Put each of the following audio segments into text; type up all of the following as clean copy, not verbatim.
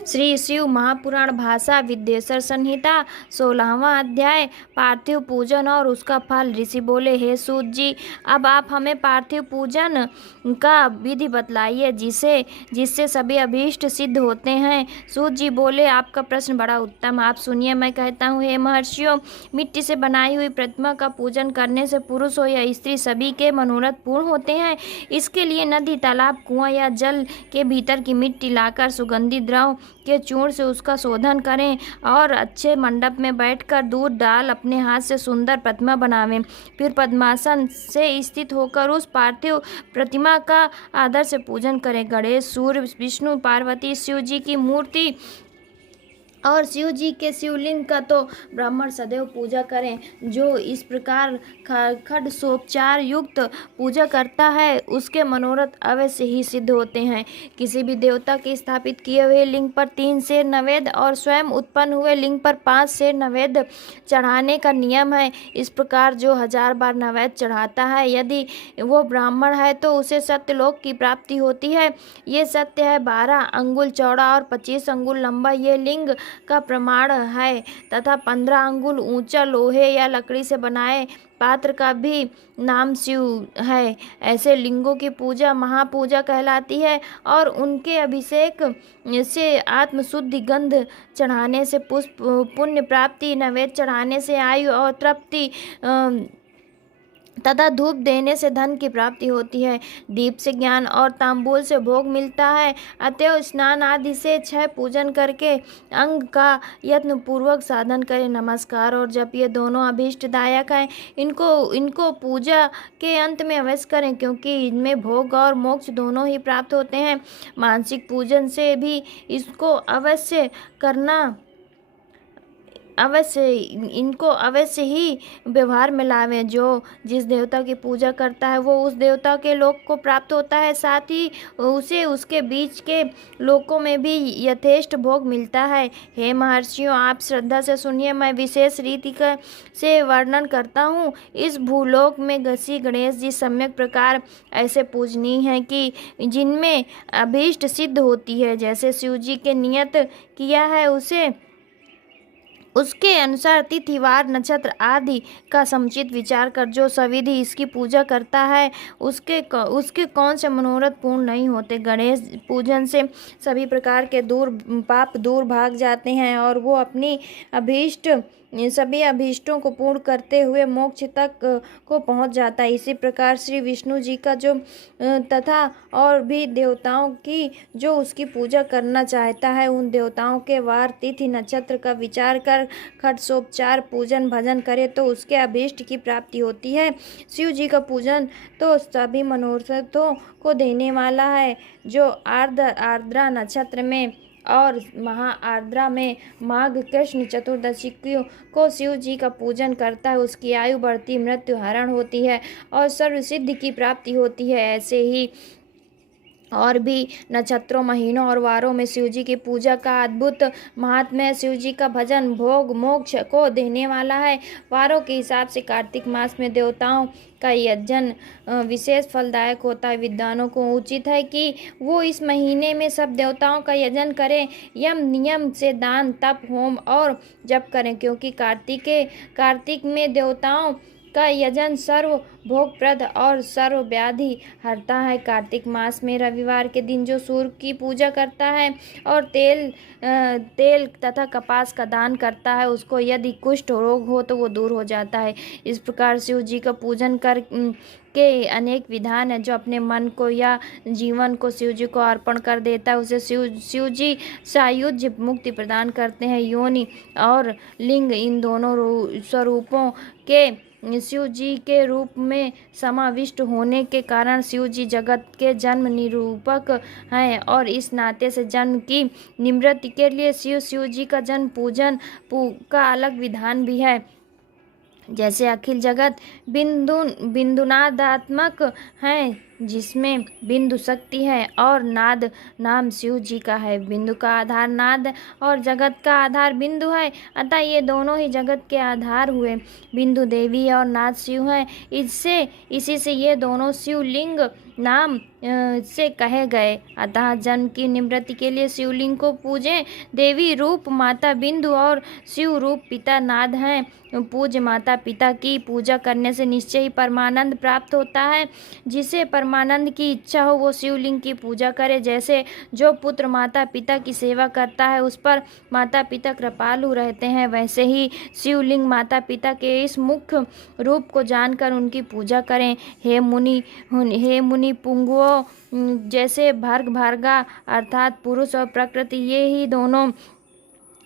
श्री शिव महापुराण भाषा विद्येश्वर संहिता 16वां अध्याय पार्थिव पूजन और उसका फल। ऋषि बोले, हे सूत जी, अब आप हमें पार्थिव पूजन का विधि बतलाइए जिससे सभी अभीष्ट सिद्ध होते हैं। सूत जी बोले, आपका प्रश्न बड़ा उत्तम। आप सुनिए, मैं कहता हूँ। हे महर्षियों, मिट्टी से बनाई हुई प्रतिमा का पूजन करने से पुरुष हो या स्त्री सभी के मनोरथ पूर्ण होते हैं। इसके लिए नदी, तालाब, कुआं या जल के भीतर की मिट्टी लाकर सुगंधित द्रव के चूर्ण से उसका शोधन करें और अच्छे मंडप में बैठकर दूध डाल अपने हाथ से सुंदर प्रतिमा बनावें। फिर पद्मासन से स्थित होकर उस पार्थिव प्रतिमा का आदर से पूजन करें। गणेश, सूर्य, विष्णु, पार्वती, शिव जी की मूर्ति और शिव जी के शिवलिंग का तो ब्राह्मण सदैव पूजा करें। जो इस प्रकार खड्गोपचार युक्त पूजा करता है उसके मनोरथ अवश्य ही सिद्ध होते हैं। किसी भी देवता के स्थापित किए हुए लिंग पर 3 सेर नैवेद्य और स्वयं उत्पन्न हुए लिंग पर 5 सेर नैवेद्य चढ़ाने का नियम है। इस प्रकार जो 1000 बार नैवेद्य चढ़ाता है, यदि वो ब्राह्मण है तो उसे सत्यलोक की प्राप्ति होती है। ये सत्य है। 12 अंगुल चौड़ा और 25 अंगुल लंबा ये लिंग का प्रमाण है तथा 15 अंगुल ऊंचा लोहे या लकड़ी से बनाए पात्र का भी नाम शिव है। ऐसे लिंगों की पूजा महापूजा कहलाती है और उनके अभिषेक से आत्मशुद्धि, गंध चढ़ाने से पुष्प पुण्य प्राप्ति, नैवेद्य चढ़ाने से आयु और तृप्ति तथा धूप देने से धन की प्राप्ति होती है। दीप से ज्ञान और तांबूल से भोग मिलता है। अतएव स्नान आदि से 6 पूजन करके अंग का यत्न पूर्वक साधन करें। नमस्कार और जप ये दोनों अभीष्टदायक हैं। इनको पूजा के अंत में अवश्य करें, क्योंकि इनमें भोग और मोक्ष दोनों ही प्राप्त होते हैं। मानसिक पूजन से भी इसको इनको अवश्य ही व्यवहार में लावें। जो जिस देवता की पूजा करता है वो उस देवता के लोक को प्राप्त होता है, साथ ही उसे उसके बीच के लोकों में भी यथेष्ट भोग मिलता है। हे महर्षियों, आप श्रद्धा से सुनिए, मैं विशेष रीति से वर्णन करता हूँ। इस भूलोक में श्री गणेश जी सम्यक प्रकार ऐसे पूजनीय हैं कि जिनमें अभीष्ट सिद्ध होती है। जैसे शिव जी के नियत किया है उसके अनुसार तिथिवार, नक्षत्र आदि का समुचित विचार कर जो सविधि इसकी पूजा करता है उसके कौन से मनोरथ पूर्ण नहीं होते। गणेश पूजन से सभी प्रकार के पाप दूर भाग जाते हैं और वो अपनी सभी अभीष्टों को पूर्ण करते हुए मोक्ष तक को पहुंच जाता है। इसी प्रकार श्री विष्णु जी का जो तथा और भी देवताओं की जो उसकी पूजा करना चाहता है, उन देवताओं के वार, तिथि, नक्षत्र का विचार कर खड्गोपचार पूजन भजन करे तो उसके अभीष्ट की प्राप्ति होती है। शिव जी का पूजन तो सभी मनोरथों को देने वाला है। जो आर्द्रा नक्षत्र में और महा आर्द्रा में माघ कृष्ण चतुर्दशी को शिव जी का पूजन करता है, उसकी आयु बढ़ती, मृत्यु हरण होती है और सर्व सिद्धि की प्राप्ति होती है। ऐसे ही और भी नक्षत्रों, महीनों और वारों में शिव जी की पूजा का अद्भुत महात्म्य। शिव जी का भजन भोग मोक्ष को देने वाला है। वारों के हिसाब से कार्तिक मास में देवताओं का यजन विशेष फलदायक होता है। विद्वानों को उचित है कि वो इस महीने में सब देवताओं का यजन करें, यम नियम से दान, तप, होम और जप करें, क्योंकि कार्तिक में देवताओं का यजन सर्व भोगप्रद और सर्व व्याधि हरता है। कार्तिक मास में रविवार के दिन जो सूर्य की पूजा करता है और तेल तथा कपास का दान करता है, उसको यदि कुष्ठ रोग हो तो वो दूर हो जाता है। इस प्रकार शिव जी का पूजन कर के अनेक विधान है। जो अपने मन को या जीवन को शिव जी को अर्पण कर देता है उसे शिव जी सायुज्य मुक्ति प्रदान करते हैं। योनि और लिंग इन दोनों स्वरूपों के शिव जी के रूप में समाविष्ट होने के कारण शिव जी जगत के जन्म निरूपक हैं और इस नाते से जन्म की निवृत्ति के लिए शिव जी का जन्म पूजन का अलग विधान भी है। जैसे अखिल जगत बिंदुनादात्मक है, जिसमें बिंदु शक्ति है और नाद नाम शिव जी का है। बिंदु का आधार नाद और जगत का आधार बिंदु है, अतः ये दोनों ही जगत के आधार हुए। बिंदु देवी और नाद शिव हैं। इसी से ये दोनों शिवलिंग नाम से कहे गए। अतः जन्म की निवृत्ति के लिए शिवलिंग को पूजें। देवी रूप माता बिंदु और शिव रूप पिता नाद हैं। पूज्य माता पिता की पूजा करने से निश्चय ही परमानंद प्राप्त होता है। जिसे परमानंद की इच्छा हो वो शिवलिंग की पूजा करे। जैसे जो पुत्र माता पिता की सेवा करता है उस पर माता पिता कृपालु रहते हैं, वैसे ही शिवलिंग माता पिता के इस मुख्य रूप को जानकर उनकी पूजा करें। हे मुनि पुंगवों, जैसे भर्ग भर्गा अर्थात पुरुष और प्रकृति ये ही दोनों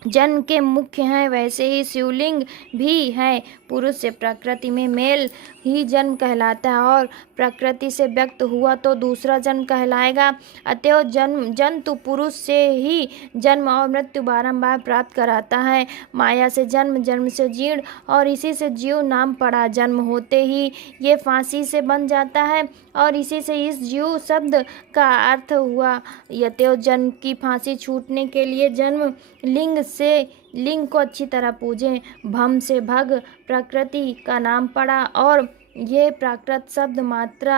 जन्म के मुख्य हैं, वैसे ही शिवलिंग भी है। पुरुष से प्रकृति में मेल ही जन्म कहलाता है और प्रकृति से व्यक्त हुआ तो दूसरा जन्म कहलाएगा। अतएव जंतु पुरुष से ही जन्म और मृत्यु बारंबार प्राप्त कराता है। माया से जन्म, जन्म से जीर्ण और इसी से जीव नाम पड़ा। जन्म होते ही ये फांसी से बन जाता है और इसी से इस जीव शब्द का अर्थ हुआ। अतएव जन्म की फांसी छूटने के लिए जन्म लिंग से लिंग को अच्छी तरह पूजें। भम से भग प्रकृति का नाम पड़ा और ये प्राकृत शब्द मात्रा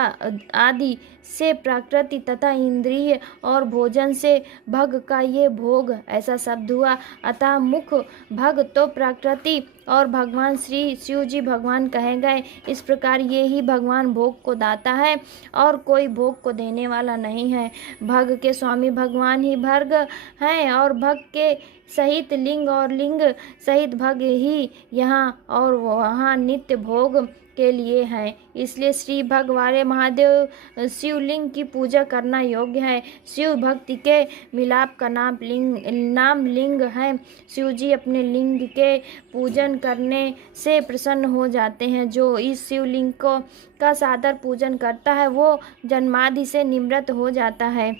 आदि से प्रकृति तथा इंद्रिय और भोजन से भग का ये भोग ऐसा शब्द हुआ। अतः मुख भग तो प्रकृति और भगवान श्री शिव जी भगवान कहे गए। इस प्रकार ये ही भगवान भोग को दाता है और कोई भोग को देने वाला नहीं है। भग के स्वामी भगवान ही भर्ग हैं और भग के सहित लिंग और लिंग सहित भग ही यहाँ और वहाँ नित्य भोग के लिए हैं। इसलिए श्री भग वाले महादेव शिवलिंग की पूजा करना योग्य है। शिव भक्ति के मिलाप का नाम लिंग है। शिव जी अपने लिंग के पूजन करने से प्रसन्न हो जाते हैं। जो इस शिवलिंग का सादर पूजन करता है वो जन्मादि से निवृत्त हो जाता है।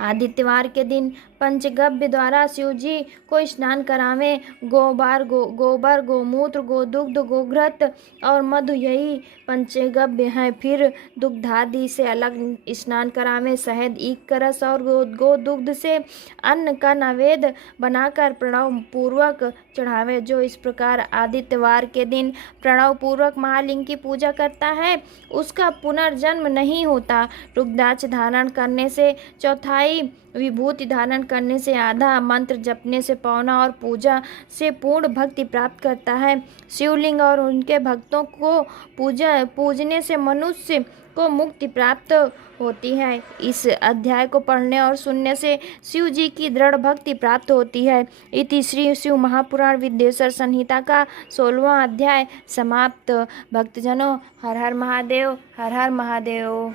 आदित्यवार के दिन पंचगव्य द्वारा शिव जी को स्नान करावें। गोबर, गोमूत्र, गोदुग्ध, गोघृत और मधु यही पंचगव्य हैं। फिर दुग्धादि से अलग स्नान करावें। शहद, ईख का रस और गोदुग्ध से अन्न का नैवेद्य बनाकर प्रणव पूर्वक चढ़ावें। जो इस प्रकार आदित्यवार के दिन प्रणव पूर्वक महालिंग की पूजा करता है उसका पुनर्जन्म नहीं होता। रुद्राक्ष धारण करने से चौथाई, विभूति धारण करने से आधा, मंत्र जपने से पौना और पूजा से पूर्ण भक्ति प्राप्त करता है। शिवलिंग और उनके भक्तों को पूजने से मनुष्य को मुक्ति प्राप्त होती है। इस अध्याय को पढ़ने और सुनने से शिव जी की दृढ़ भक्ति प्राप्त होती है। इति श्री शिव महापुराण विद्येश्वर संहिता का 16वां अध्याय समाप्त। भक्तजनों, हर हर महादेव, हर हर महादेव।